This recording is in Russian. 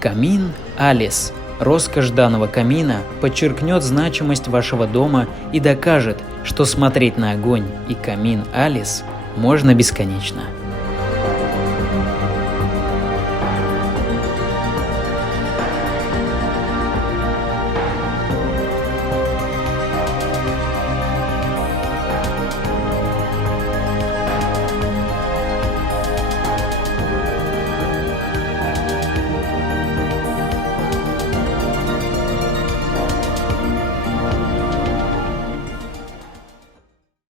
Камин Алис. Роскошь данного камина подчеркнет значимость вашего дома и докажет, что смотреть на огонь и камин Алис можно бесконечно.